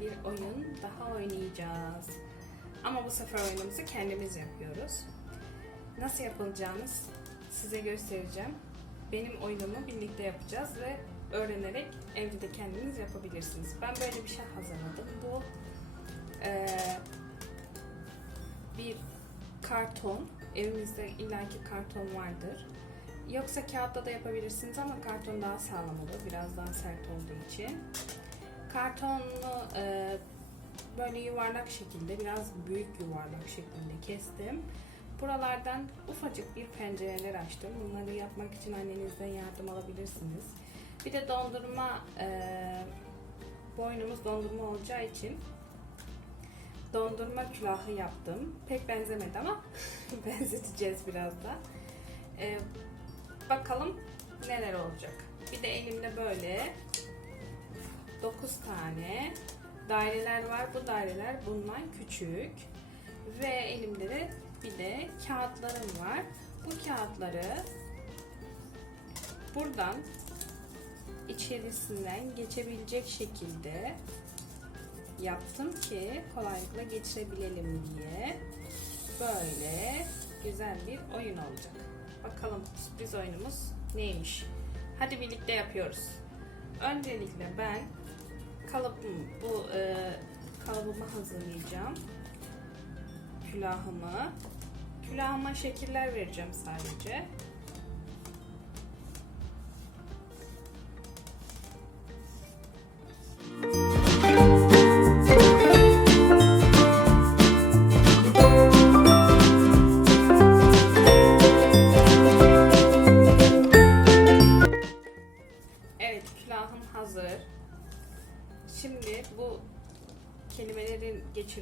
bir oyun daha oynayacağız. Ama bu sefer oyunumuzu kendimiz yapıyoruz. Nasıl yapılacağını size göstereceğim. Benim oyunumu birlikte yapacağız ve öğrenerek evde de kendiniz yapabilirsiniz. Ben böyle bir şey hazırladım. Bu eee, bir karton. Evimizde illaki karton vardır. Yoksa kağıtta da yapabilirsiniz ama karton daha sağlam olur. Biraz daha sert olduğu için. Kartonlu e, böyle yuvarlak şekilde, biraz büyük yuvarlak şeklinde kestim. Buralardan ufacık bir pencereler açtım. Bunları yapmak için annenizden yardım alabilirsiniz. Bir de dondurma, e, boynumuz dondurma olacağı için dondurma külahı yaptım. Pek benzemedi ama benzeteceğiz biraz da. E, bakalım neler olacak. Bir de elimde böyle 9 tane daireler var. Bu daireler bundan küçük. Ve elimde de bir de kağıtlarım var. Bu kağıtları buradan içerisinden geçebilecek şekilde yaptım ki kolaylıkla geçirebilelim diye. Böyle güzel bir oyun olacak. Bakalım sürpriz oyunumuz neymiş? Hadi birlikte yapıyoruz. Öncelikle ben kalıbım bu e, kalıbımı hazırlayacağım. Külahımı. Külahıma şekiller vereceğim sadece.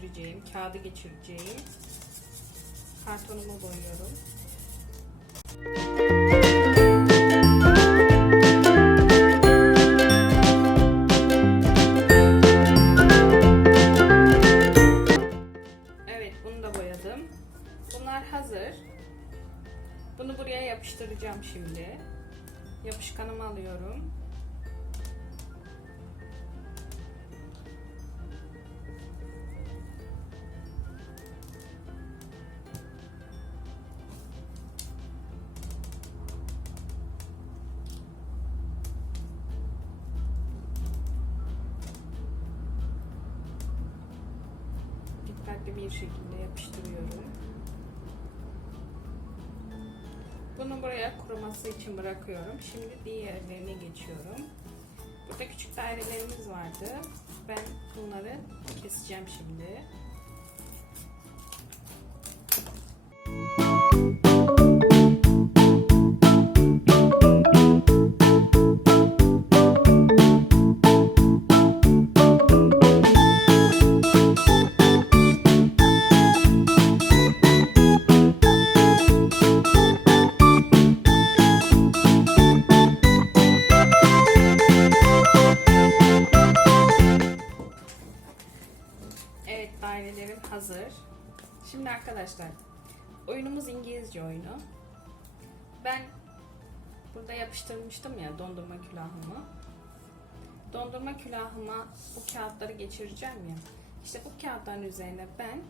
Geçireceğim, kağıdı geçireceğim. Kartonumu boyuyorum. Evet, bunu da boyadım. Bunlar hazır. Bunu buraya yapıştıracağım şimdi. Yapışkanımı alıyorum. Dikkatli bir şekilde yapıştırıyorum. Bunu buraya kuruması için bırakıyorum. Şimdi diğerlerine geçiyorum. Burada küçük dairelerimiz vardı. Ben bunları keseceğim şimdi. Evet dairelerim hazır. Şimdi arkadaşlar oyunumuz İngilizce oyunu. Ben burada yapıştırmıştım ya dondurma külahımı. Dondurma külahıma bu kağıtları geçireceğim ya. İşte bu kağıtların üzerine ben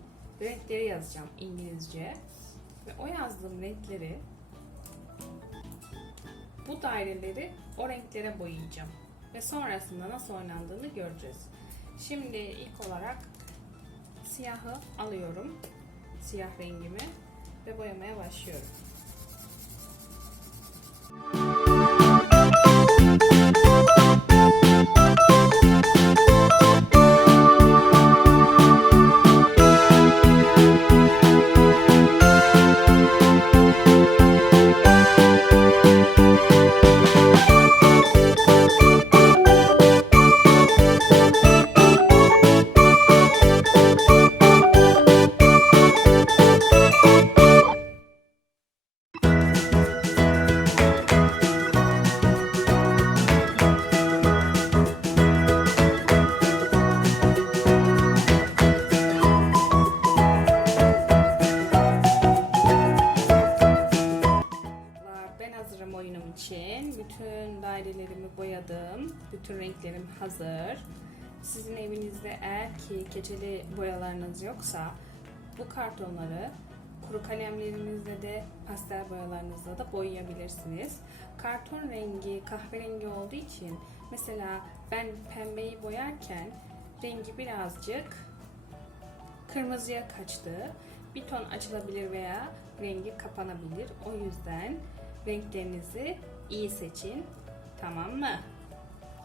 renkleri yazacağım İngilizce. Ve o yazdığım renkleri bu daireleri o renklere boyayacağım. Ve sonrasında nasıl oynandığını göreceğiz. Şimdi ilk olarak siyahı alıyorum. Siyah rengimi ve boyamaya başlıyorum. Bütün renklerim hazır. Sizin evinizde eğer ki keçeli boyalarınız yoksa bu kartonları kuru kalemlerinizle de pastel boyalarınızla da boyayabilirsiniz. Karton rengi kahverengi olduğu için mesela ben pembeyi boyarken rengi birazcık kırmızıya kaçtı. Bir ton açılabilir veya rengi kapanabilir. O yüzden renklerinizi iyi seçin. Tamam mı?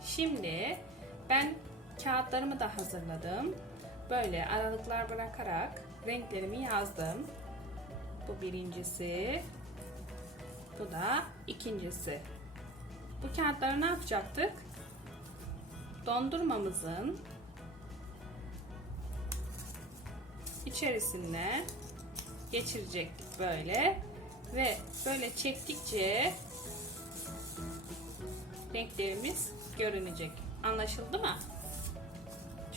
Şimdi ben kağıtlarımı da hazırladım. Böyle aralıklar bırakarak renklerimi yazdım. Bu birincisi. Bu da ikincisi. Bu kağıtları ne yapacaktık? Dondurmamızın içerisine geçirecektik böyle ve böyle çektikçe renklerimiz görünecek. Anlaşıldı mı?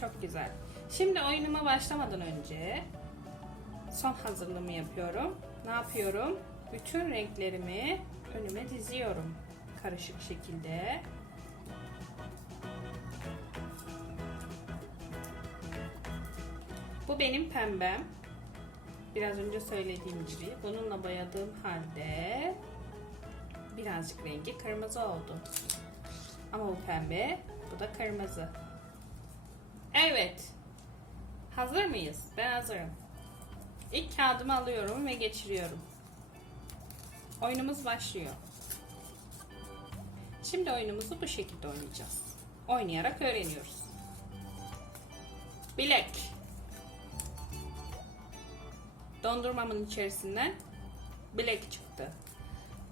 Çok güzel. Şimdi oyunuma başlamadan önce son hazırlığımı yapıyorum. Ne yapıyorum? Bütün renklerimi önüme diziyorum. Karışık şekilde. Bu benim pembem. Biraz önce söylediğim gibi bununla boyadığım halde birazcık rengi kırmızı oldu. Ama bu pembe, bu da kırmızı. Evet. Hazır mıyız? Ben hazırım. İlk kağıdımı alıyorum ve geçiriyorum. Oyunumuz başlıyor. Şimdi oyunumuzu bu şekilde oynayacağız. Oynayarak öğreniyoruz. Bilek. Dondurmamın içerisinden bilek çıktı.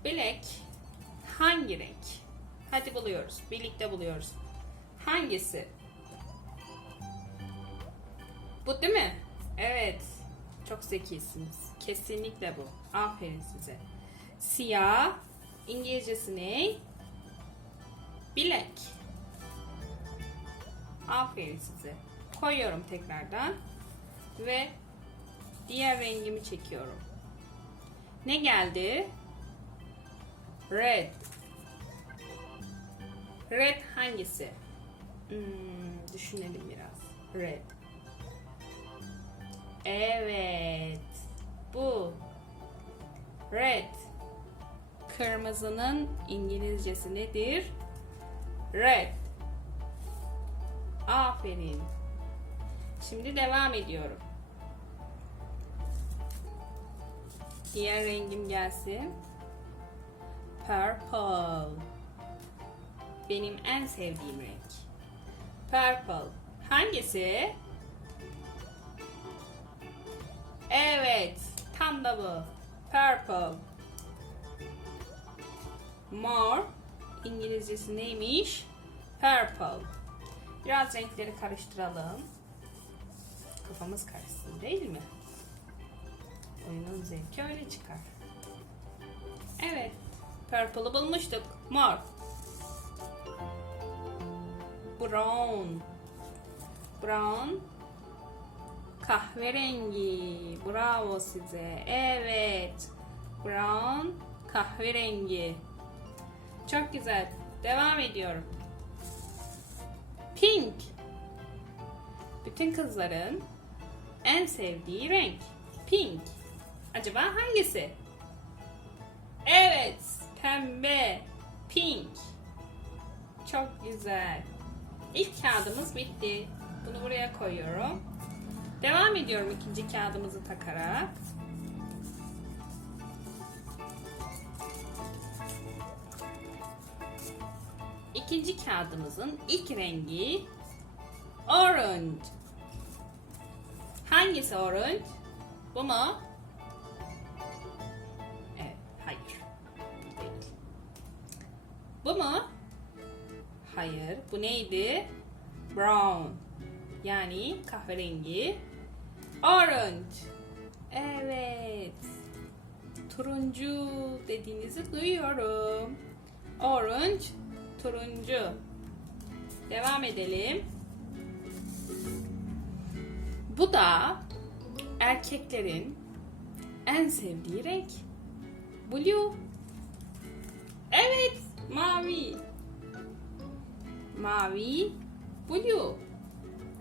Bilek hangi renk? Hadi buluyoruz. Birlikte buluyoruz. Hangisi? Bu değil mi? Evet. Çok zekisiniz. Kesinlikle bu. Aferin size. Siyah. İngilizcesi ne? Bilek. Aferin size. Koyuyorum tekrardan. Ve diğer rengimi çekiyorum. Ne geldi? Red. Red hangisi? Hmm, düşünelim biraz. Red. Evet. Bu. Red. Kırmızının İngilizcesi nedir? Red. Aferin. Şimdi devam ediyorum. Diğer rengim gelsin. Purple. Benim en sevdiğim renk. Purple. Hangisi? Evet. Tam da bu. Purple. Mor. İngilizcesi neymiş? Purple. Biraz renkleri karıştıralım. Kafamız karışsın değil mi? Oyunun zevki öyle çıkar. Evet. Purple'ı bulmuştuk. Mor. Brown. Brown. Kahverengi. Bravo size. Evet. Brown. Kahverengi. Çok güzel. Devam ediyorum. Pink. Bütün kızların en sevdiği renk. Pink. Acaba hangisi? Evet, pembe, pink. Çok güzel. İlk kağıdımız bitti. Bunu buraya koyuyorum. Devam ediyorum ikinci kağıdımızı takarak. İkinci kağıdımızın ilk rengi orange. Hangisi orange? Bu mu? Evet, hayır. Değil. Bu mu? Hayır. Bu neydi? Brown. Yani kahverengi. Orange. Evet. Turuncu dediğinizi duyuyorum. Orange, turuncu. Devam edelim. Bu da erkeklerin en sevdiği renk. Blue. Evet, mavi. Mavi, blue.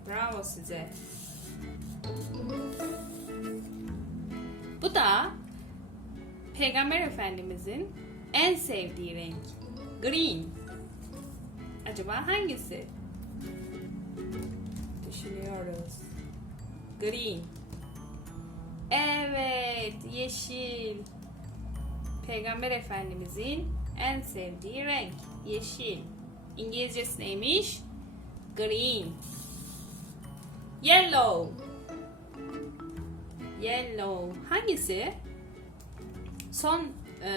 Bravo size. Bu da Peygamber Efendimizin en sevdiği renk. Green. Acaba hangisi? Düşünüyoruz. Green. Evet, yeşil. Peygamber Efendimizin en sevdiği renk. Yeşil. İngilizcesi neymiş? Green. Yellow. Yellow. Hangisi? Son e,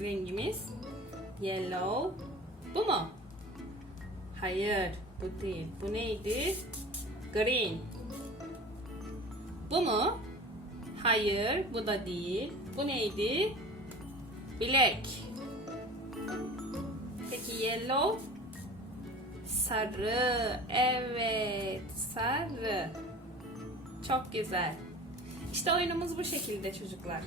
rengimiz. Yellow. Bu mu? Hayır, bu değil. Bu neydi? Green. Bu mu? Hayır, bu da değil. Bu neydi? Black. Peki yellow? Sarı. Evet, sarı. Çok güzel. İşte oyunumuz bu şekilde çocuklar.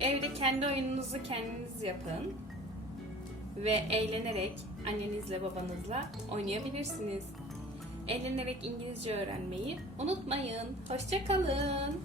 Evde kendi oyununuzu kendiniz yapın ve eğlenerek annenizle babanızla oynayabilirsiniz. Eğlenerek İngilizce öğrenmeyi unutmayın. Hoşçakalın.